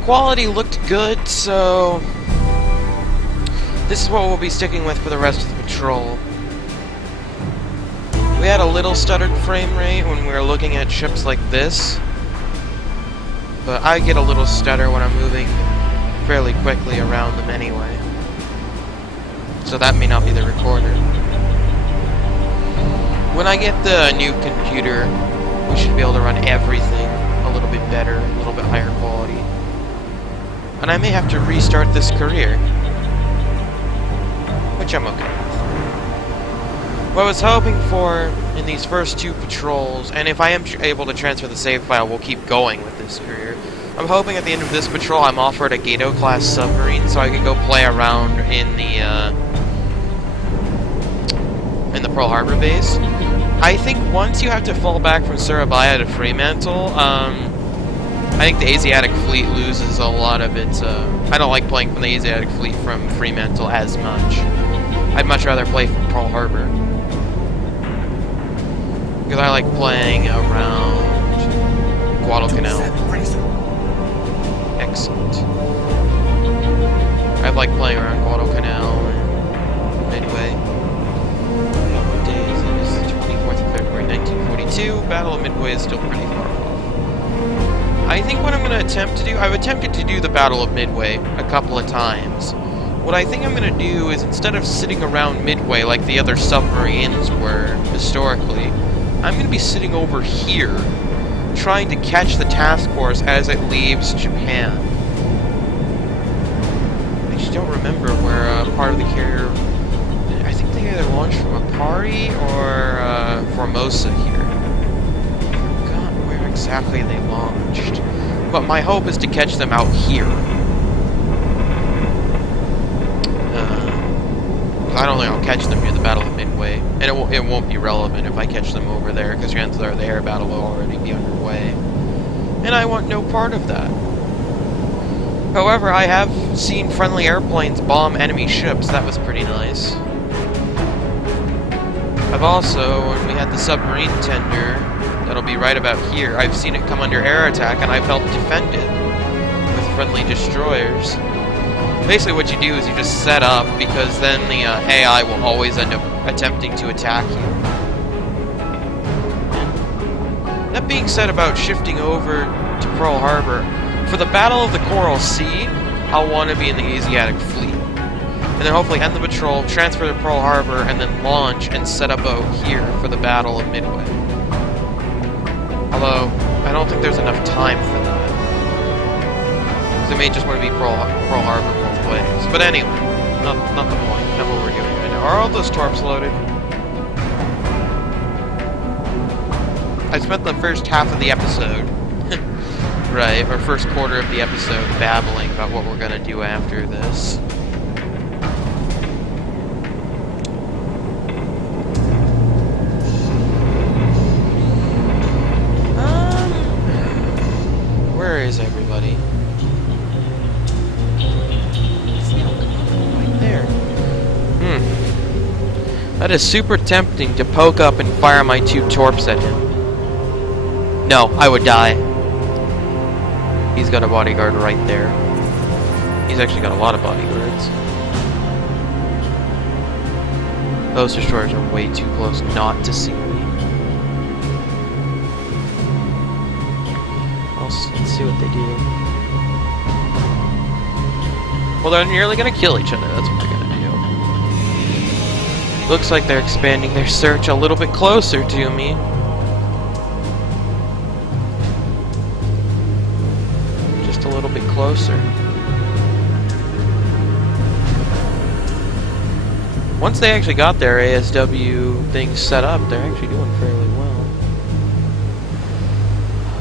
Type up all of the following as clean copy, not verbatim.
quality looked good, so this is what we'll be sticking with for the rest of the patrol. We had a little stuttered frame rate when we were looking at ships like this, but I get a little stutter when I'm moving fairly quickly around them anyway. So that may not be the recorder. When I get the new computer, we should be able to run everything a little bit better, a little bit higher quality. And I may have to restart this career, which I'm okay with. What I was hoping for in these first two patrols, and if I am able to transfer the save file, we'll keep going with this career. I'm hoping at the end of this patrol I'm offered a Gato-class submarine so I can go play around in the Pearl Harbor base. I think once you have to fall back from Surabaya to Fremantle, I think the Asiatic Fleet loses a lot of its... I don't like playing from the Asiatic Fleet from Fremantle as much. I'd much rather play from Pearl Harbor. Because I like playing around Guadalcanal. Excellent. I like playing around Guadalcanal and Midway. What day is it? It's the 24th of February, 1942. Battle of Midway is still pretty far off. I think what I'm going to attempt to do... I've attempted to do the Battle of Midway a couple of times. What I think I'm going to do is, instead of sitting around Midway like the other submarines were historically, I'm going to be sitting over here, trying to catch the task force as it leaves Japan. I just don't remember where part of the carrier... I think they either launched from Apari or Formosa here. I forgot where exactly they launched. But my hope is to catch them out here. I don't think I'll catch them near the Battle of Midway, and it won't be relevant if I catch them over there, because chances are the air battle will already be underway. And I want no part of that. However, I have seen friendly airplanes bomb enemy ships. That was pretty nice. I've also, when we had the submarine tender, that'll be right about here, I've seen it come under air attack, and I've helped defend it with friendly destroyers. Basically what you do is you just set up, because then the AI will always end up attempting to attack you. That being said about shifting over to Pearl Harbor, for the Battle of the Coral Sea, I'll want to be in the Asiatic Fleet. And then hopefully end the patrol, transfer to Pearl Harbor, and then launch and set up out here for the Battle of Midway. Although, I don't think there's enough time for that. Because it may just want to be Pearl Harbor both ways. But anyway, not the point. Not what we're doing right now. Are all those torps loaded? I spent the first half of the episode, right, or first quarter of the episode, babbling about what we're going to do after this. Where is everybody? Right there. That is super tempting to poke up and fire my 2 torps at him. No, I would die. He's got a bodyguard right there. He's actually got a lot of bodyguards. Those destroyers are way too close not to see me. Let's see what they do. Well, they're nearly gonna kill each other. That's what they're gonna do. Looks like they're expanding their search a little bit closer to me. Just a little bit closer. Once they actually got their ASW things set up, they're actually doing fairly well.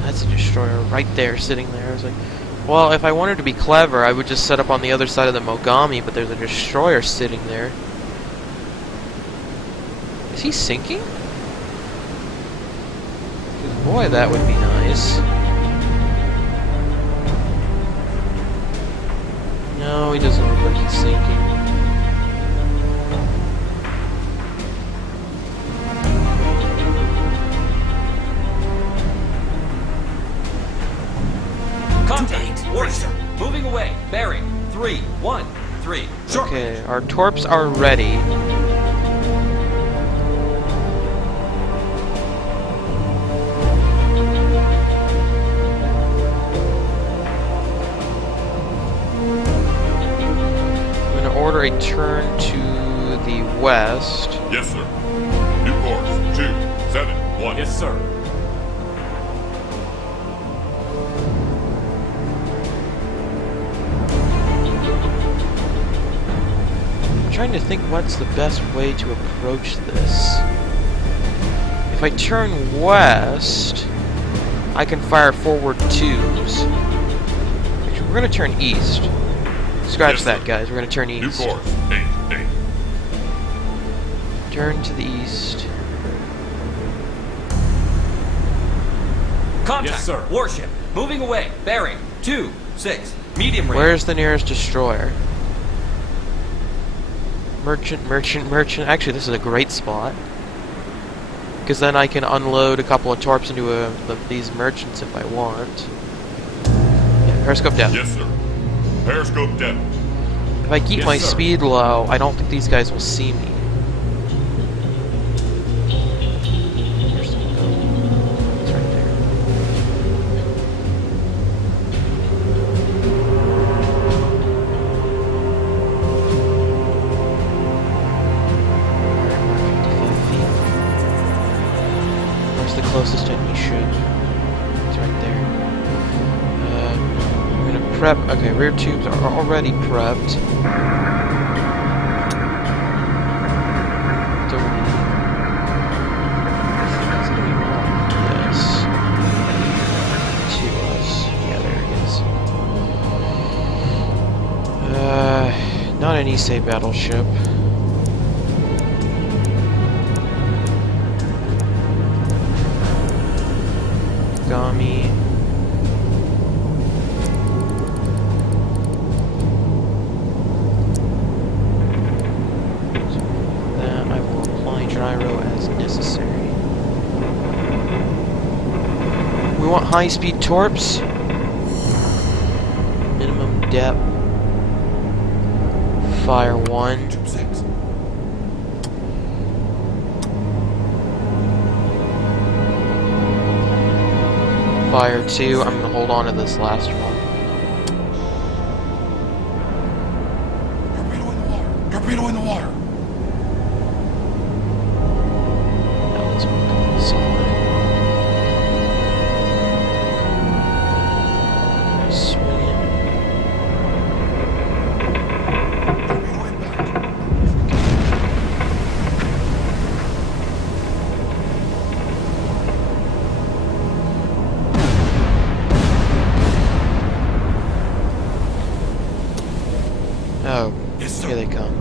That's a destroyer right there, sitting there. I was like, well, if I wanted to be clever, I would just set up on the other side of the Mogami, but there's a destroyer sitting there. Is he sinking? Boy, that would be nice. No, he doesn't look like he's sinking. Contact, Warrior. moving away. Bearing 313. Short. Okay, our torps are ready. I'm gonna order a turn to the west. Yes, sir. New course 271. Yes, sir. I'm trying to think what's the best way to approach this. If I turn west, I can fire forward twos. Actually, we're gonna turn east. Scratch Yes, that, sir. guys. We're gonna turn New east. course 88. Turn to the east. Contact. Yes, sir. Warship moving away. Bearing 26. Medium range. Where's the nearest destroyer? Merchant, merchant, merchant. Actually, this is a great spot. Because then I can unload a couple of torps into these merchants if I want. Yeah, periscope down. Yes, sir. Periscope depth. If I keep Yes, my sir. speed low, I don't think these guys will see me. Where's the boat? It's right there. Where's the closest enemy ship? It's right there. I'm gonna prep. Okay, rear tubes are already prepped. So it's gonna be this to us. Yeah, there it is. Not an Issei battleship. Gami. That I will apply gyro as necessary. We want high-speed torps. Minimum depth. Fire 1. 26. Fire 2. I'm gonna hold on to this last one. Torpedo in the water. Torpedo in the water. That was solid. Swing it. Torpedo inbound. Oh, Yes, sir. here they come.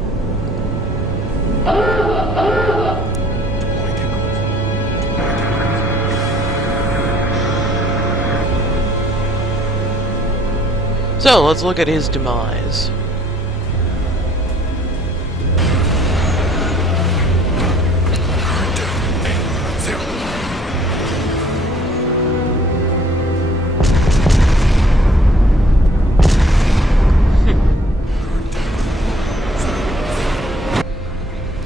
Deploying decoys. So, let's look at his demise. Current depth 80.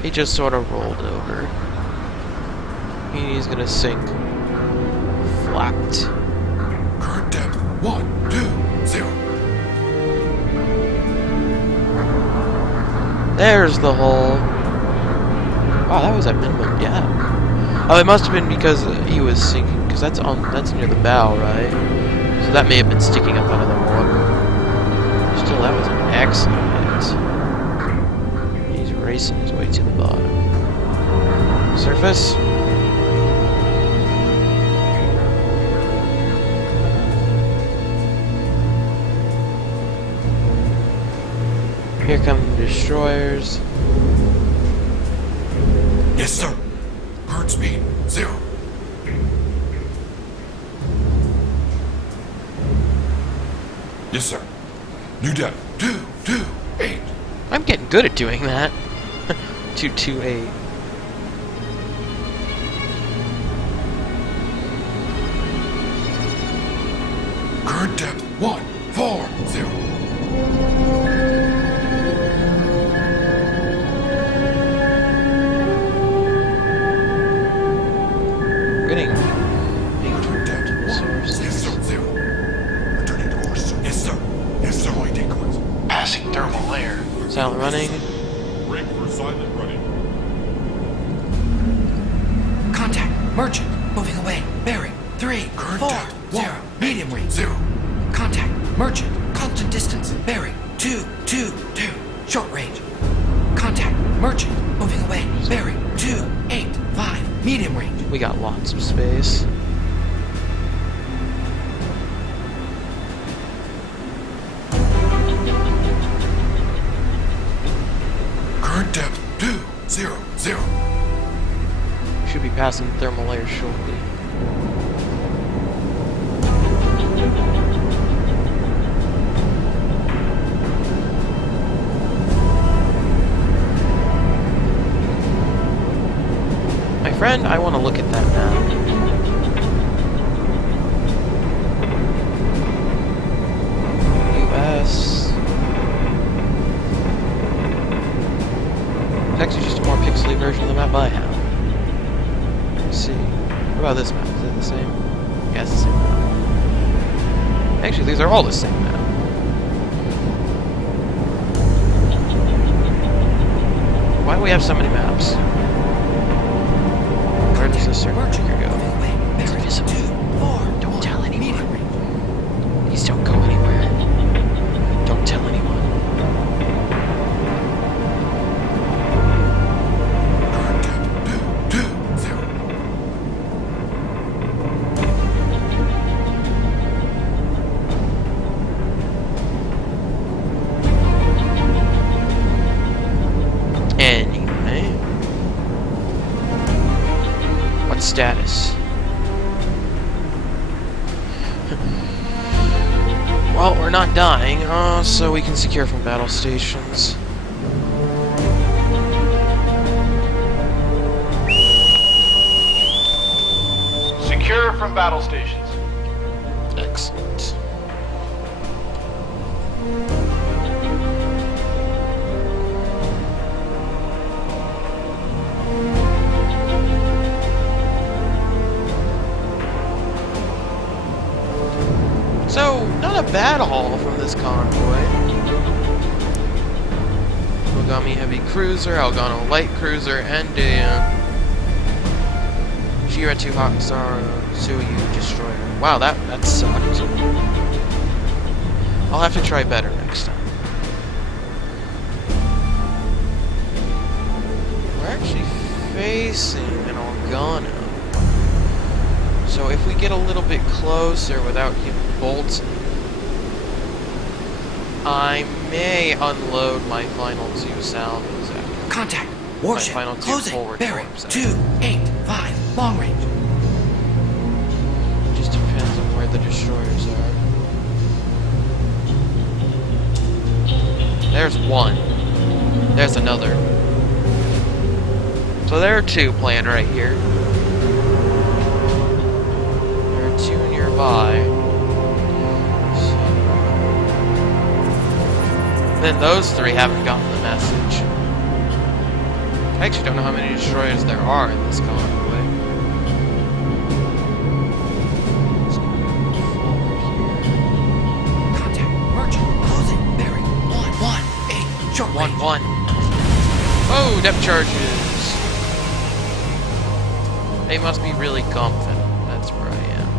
He just sort of rolled over. He's gonna sink flat. Current depth 120. There's the hole. Wow, that was at minimum depth. Oh, it must have been because he was sinking, because that's near the bow, right? So that may have been sticking up out of the water. Still, that was an excellent hit. He's racing his way to the bottom. Surface. Here come the destroyers. Yes, sir. Current speed 0. Yes, sir. New depth 228. I'm getting good at doing that. 228. Current depth 140. 0. We're getting Contact 1. Yes, sir. 0. Returning to course. Yes, sir. Yes, sir. Pointing course. Passing thermal layer. silent running. Rig for silent running. Contact. Merchant. Moving away. Bearing. 3, Current 4, depth, 0. 1, Medium range. 0. Contact. Merchant. Constant distance. Bearing. 2, 2, 2. Short range. Contact. Merchant. Moving away. Bearing. 2, 8, 5. Medium range. We got lots of space. Current depth 2, 0, 0. Should be passing the thermal layer shortly. My friend, I want to look at that map. US. It's actually just a more pixely version of the map I have. Let's see. What about this map? Is it the same? Yeah, it's the same map. Actually, these are all the same map. Why do we have so many maps? Where does this circle Merchant. trigger go? Moving away. It's Bearing. invisible. 2, 4. Don't tell anyone. Medium range. Please don't go anywhere. Don't tell anyone. Current depth 2, 2, 0. Anyway. What status? Well, we're not dying, so we can secure from battle stations. Secure from battle stations. Excellent. So, not a bad haul from this convoy. Mogami Heavy Cruiser, Elgano Light Cruiser, and a Jira 2 Hakusaru Suiyu Destroyer. Wow, that sucked. I'll have to try better next time. We're actually facing an Elgano. So if we get a little bit closer without hitting bolts, I may unload my final 2 salvos after. Contact. Warship. final two Closing. forward Bearing. torps, 2, 8, 5. Long range. Just depends on where the destroyers are. There's one. There's another. So there are 2 planned right here. There are 2 nearby. Then those 3 haven't gotten the message. I actually don't know how many destroyers there are in this convoy. Let's go forward here. Contact. Merchant. Closing. Bearing. 1, 1, 8. Short range. 1-1. Oh, depth charges. They must be really confident. That's where I am.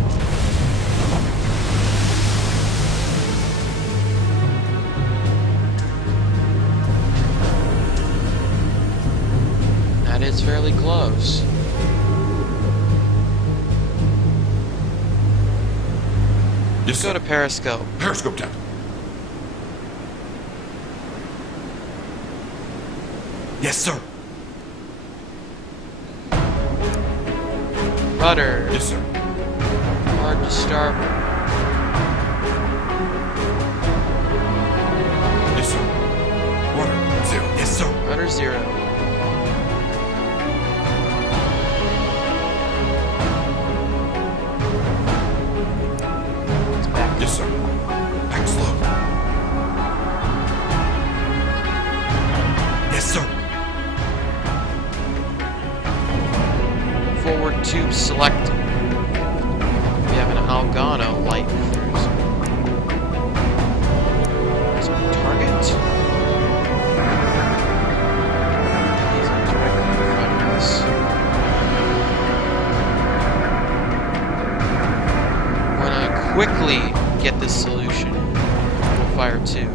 That is fairly close. Yes, Let's go to Periscope. Periscope tap. Yes, sir. Rudder. Yes, sir. Hard to starboard. Yes, sir. Rudder 0. Yes, sir. Rudder 0. It's back. Yes, sir. Back slow. Tube selected. We have an Algano light cruiser. Is our target? He's directly in front of us. We're gonna quickly get this solution. We'll fire 2.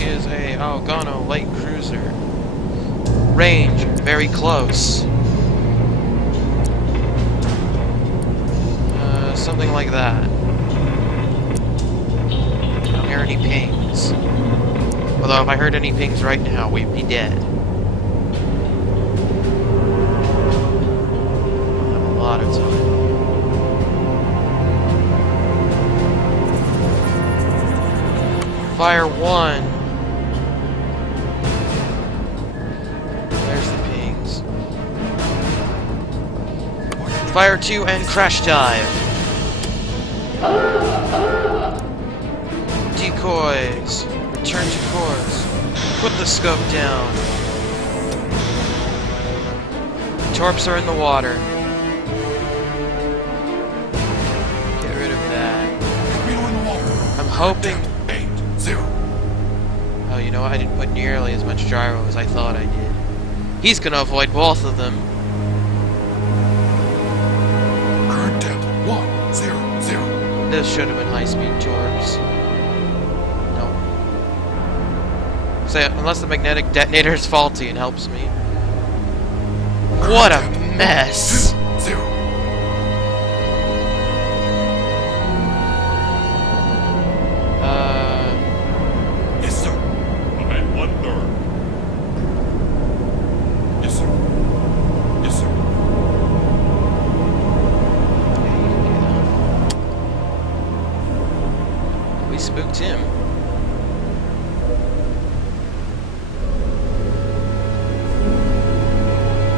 Is a Algano light cruiser. Range, very close. Something like that. I don't hear any pings. Although if I heard any pings right now, we'd be dead. We'll have a lot of time. Fire 1. Fire 2 and crash dive. Decoys. Return to course. Put the scope down. Torps are in the water. Get rid of that. Torpedo in the water. I'm hoping... Depth 8-0. Oh, you know what? I didn't put nearly as much gyro as I thought I did. He's gonna avoid both of them. Current depth 1-0-0. This should have been high-speed torps. No. Say, unless the magnetic detonator is faulty and helps me. What a mess! 2-0. Yes, sir. At 1/3. Yes, sir. Yes, sir. We spooked him.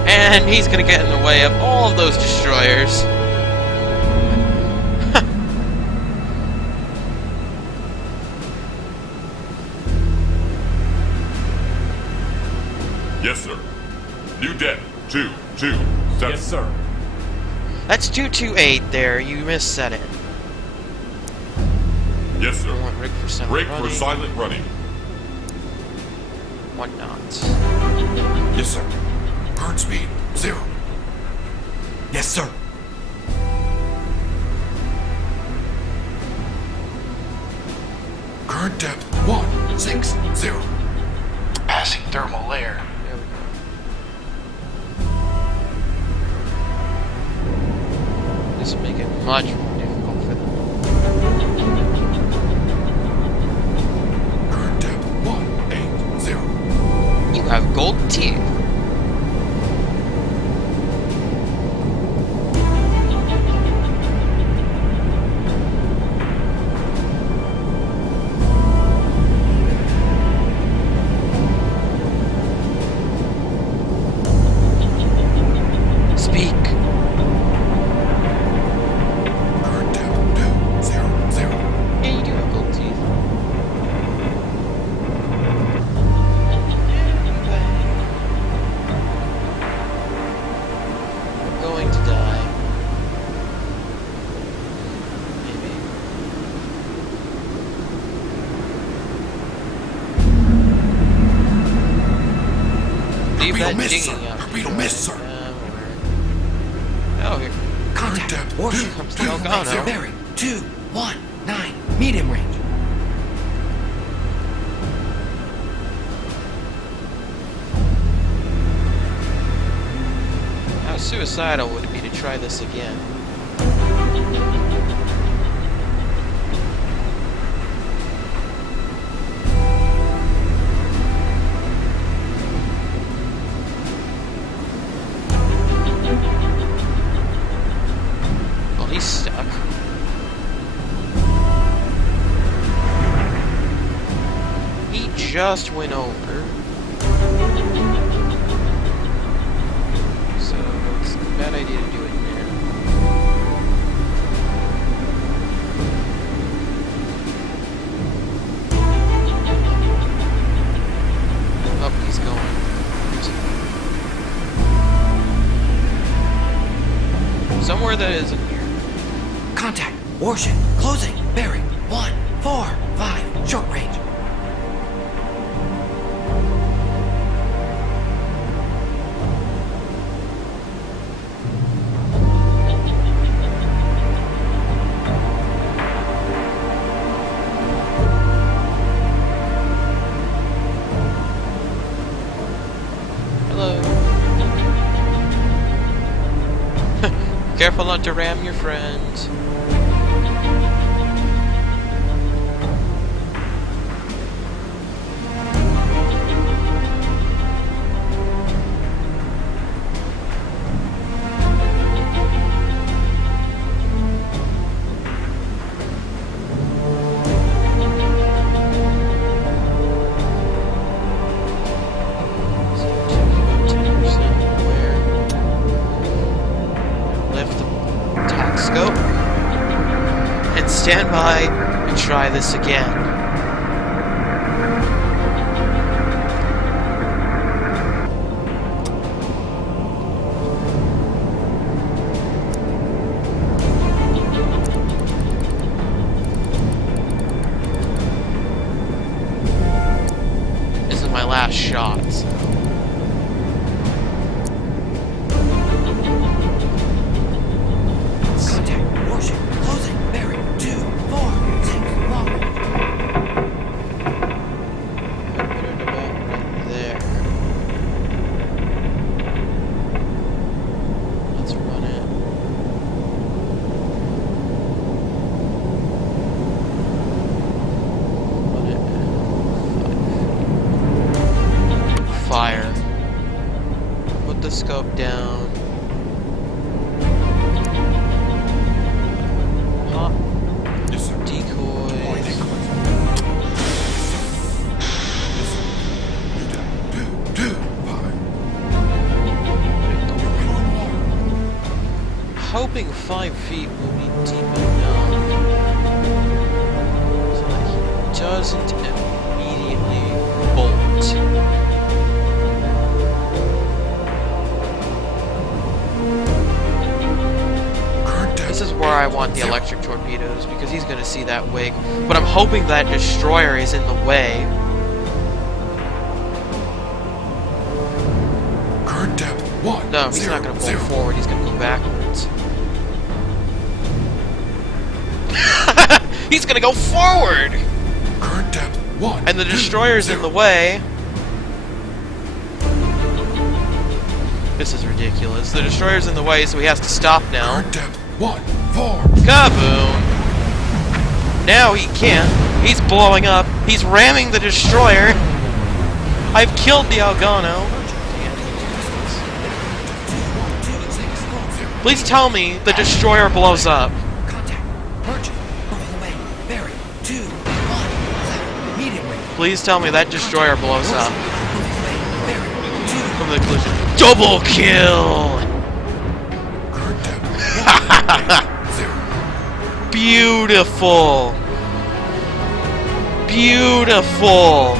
And he's gonna get in the way of all of those destroyers. Yes, sir. New depth 2-2-7. Yes, sir. That's 228 there. You misset it. Yes, I sir. want rig for silent Brake running. for silent running. 1 knot. Yes, sir. Current speed 0. Yes, sir. Current depth 1-6-0. Passing thermal layer. There we go. This will make it much more difficult for them. Current depth 1-8-0. You have golden teeth. Speak. Current depth 2-0-0. Yeah, you do have gold teeth. I'm going to die. Maybe. Leave Torpedo that missed, digging sir. out. Torpedo missed, sir. Oh, here. Current depth Warship comes the Elgato. bearing 219, medium range. How suicidal would it be to try this again? Well, he's stuck. He just went over. So it's a bad idea to do it now. Somewhere that isn't here. Contact. Warship. Closing. Bearing. 145. Short range. Hello. Careful not to ram your friends. Scope and stand by and try this again. This is my last shot. Contact. Warship. Closing. Bearing. 246. Long. There. Let's run it. Run it. Fire. Put the scope down. Pop Yes, sir. decoys. New deck. 225. You're in water. Hoping 5 feet will be deep enough so that he doesn't immediately bolt. Current depth. This is where I want the electric torpedoes because he's going to see that wig. But I'm hoping that destroyer is in the way. Current depth. 1. No, he's not going to pull forward. He's going to go backwards. He's going to go forward! Current depth. 1. And the destroyer's in the way. This is ridiculous. The destroyer's in the way, so he has to stop now. Current depth. 1. 4. Kaboom! Now he can't. He's blowing up. He's ramming the destroyer. I've killed the Algano. Please tell me the destroyer blows up. Contact. Merchant. Moving away. Bearing. 217. Medium range. Please tell me that destroyer blows up. Moving away. Bearing. 2. From the collision. Double kill! Current depth. 0. Beautiful! Beautiful!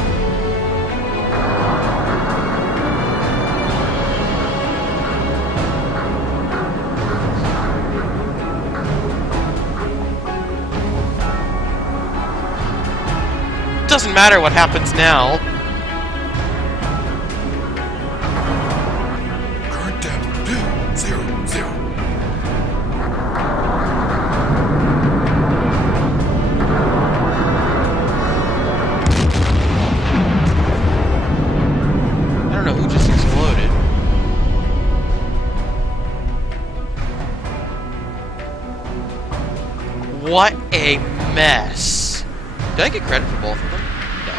Doesn't matter what happens now. Current depth. 200. I don't know who just exploded. What a mess. Did I get credit for both of them? No.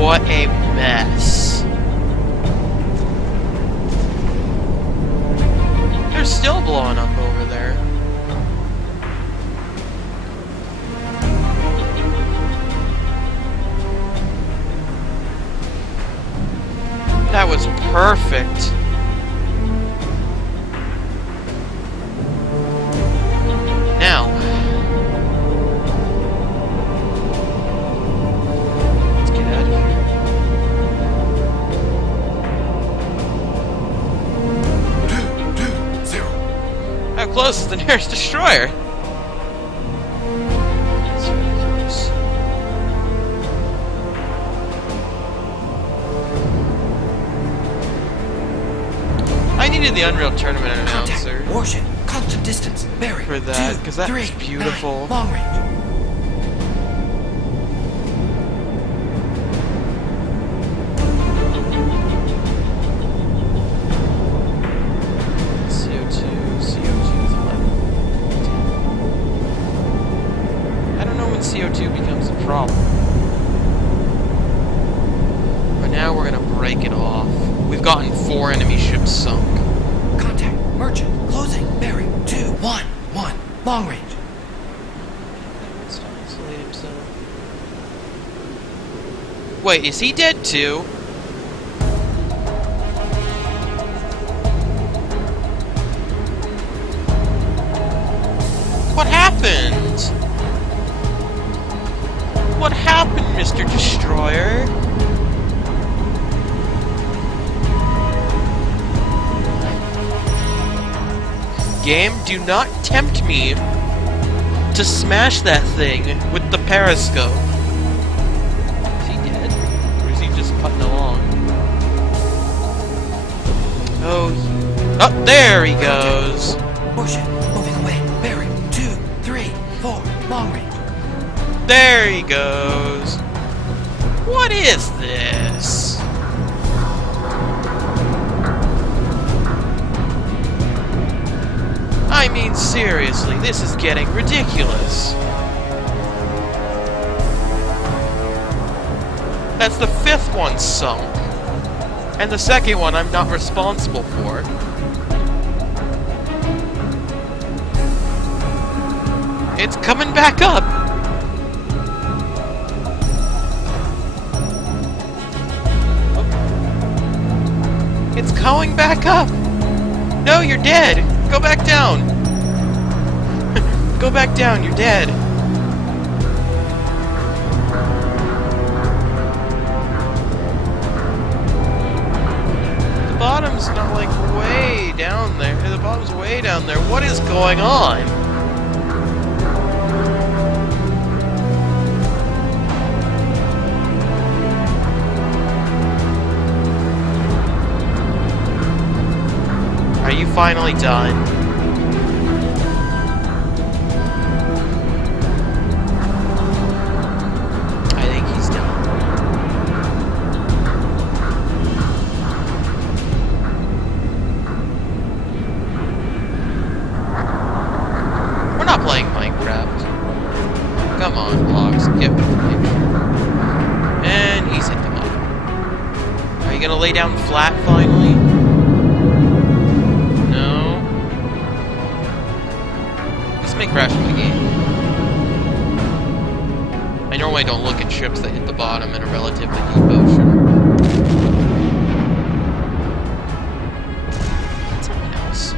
What a mess. They're still blowing up over there. That was perfect. Now, let's get out of this is the nearest destroyer. It's very close. I needed the Unreal Tournament announcer Contact. Warship. Constant distance. Bearing. for that, 2, because that 3, was beautiful. 9, long range. CO2 is 11. I don't know when CO2 becomes a problem. But now we're gonna break it off. We've gotten 4 enemy ships sunk. Contact. Merchant. Closing. Bearing. 2, 1, 1. Long range. Let's isolate himself. Wait, is he dead too? What happened? What happened, Mr. Destroyer? Game, do not tempt me to smash that thing with the periscope. Is he dead? Or is he just putting along? Oh, there he goes. Warship. Moving away. Bearing. 2, 3, 4. Long range. There he goes. What is this? I mean, seriously, this is getting ridiculous. That's the 5th one sunk. And the 2nd one I'm not responsible for. It's coming back up! It's going back up! No, you're dead! Go back down! Go back down, you're dead! The bottom's not like way down there. The bottom's way down there. What is going on? Are you finally done? I think he's done. We're not playing Minecraft. Come on, blocks, get with the picture. And he's hit the bottom. Are you gonna lay down flat finally? Crash my game. I normally don't look at ships that hit the bottom in a relatively deep ocean. Someone else.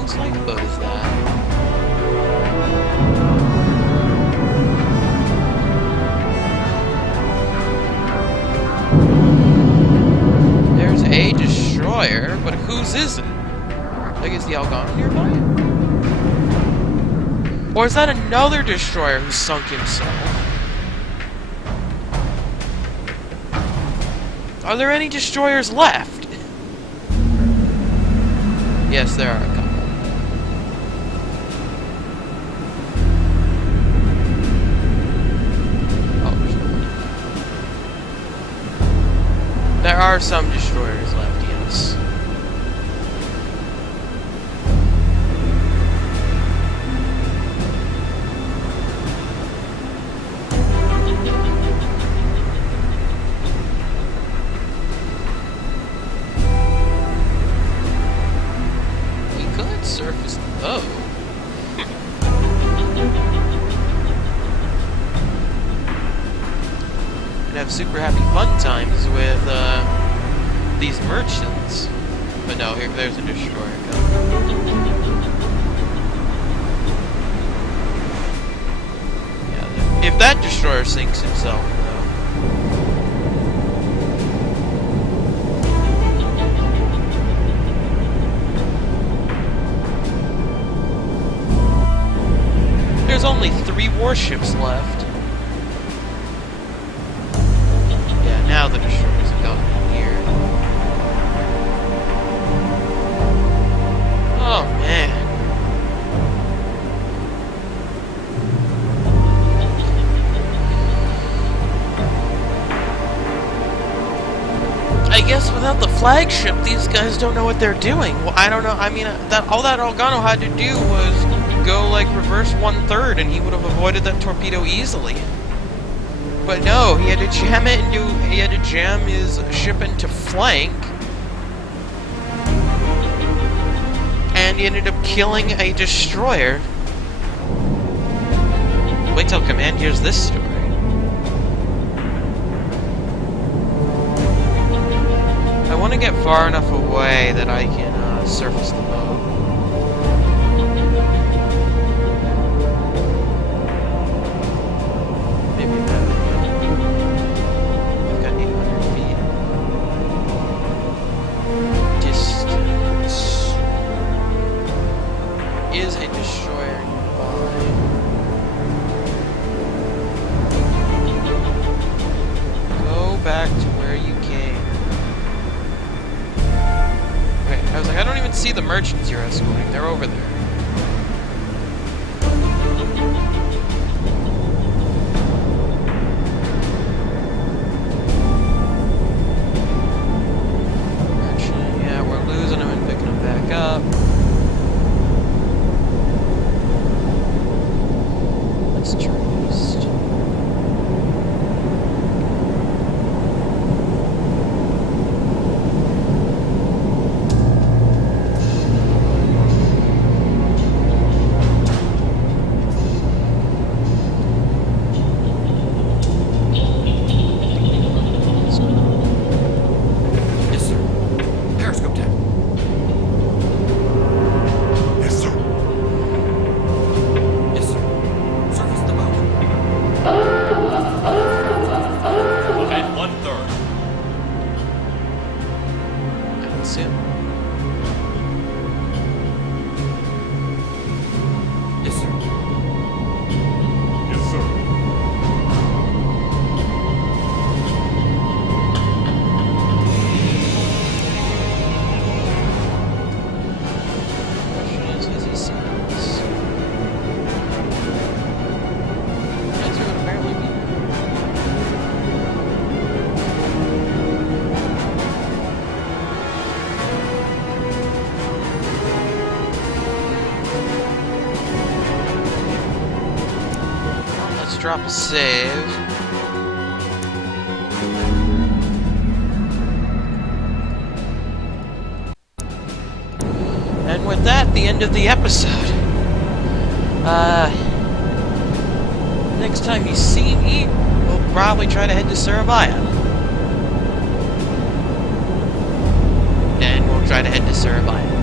Whose lifeboat is that? A destroyer, but whose isn't? Like, is the Algonquin nearby? Or is that another destroyer who sunk himself? Are there any destroyers left? Yes, there are a couple. There are some destroyers left, yes. We could surface the boat. And have super happy fun times with these merchants. But no, here there's a destroyer coming. Yeah, if that destroyer sinks himself, though. only 3 warships left. Yeah, now the destroyers have gotten in here. Oh, man. I guess without the flagship, these guys don't know what they're doing. Well, I don't know. I mean, all that Elgano had to do was go, like, reverse 1/3, and he would have avoided that torpedo easily. But no, he had to jam it into. He had to jam his ship into flank, and he ended up killing a destroyer. Wait till Command hears this story. I want to get far enough away that I can surface the boat. Maybe that. I've got 800 feet. Distance. Is a destroyer nearby? Go back to where you came. I was like, I don't even see the merchants you're escorting. They're over there. Merchant, yeah, we're losing them and picking them back up. Let's trust. Yes, sir. Periscope tech. Yes, sir. Yes, sir. Surface the boat. Ahead 1/3. I can see him. Yes, sir. Yes, sir. Question is, has he seen us? Answer would apparently be let's drop a save. And with that, the end of the episode. Next time you see me, we'll probably try to head to Surabaya. And we'll try to head to Surabaya.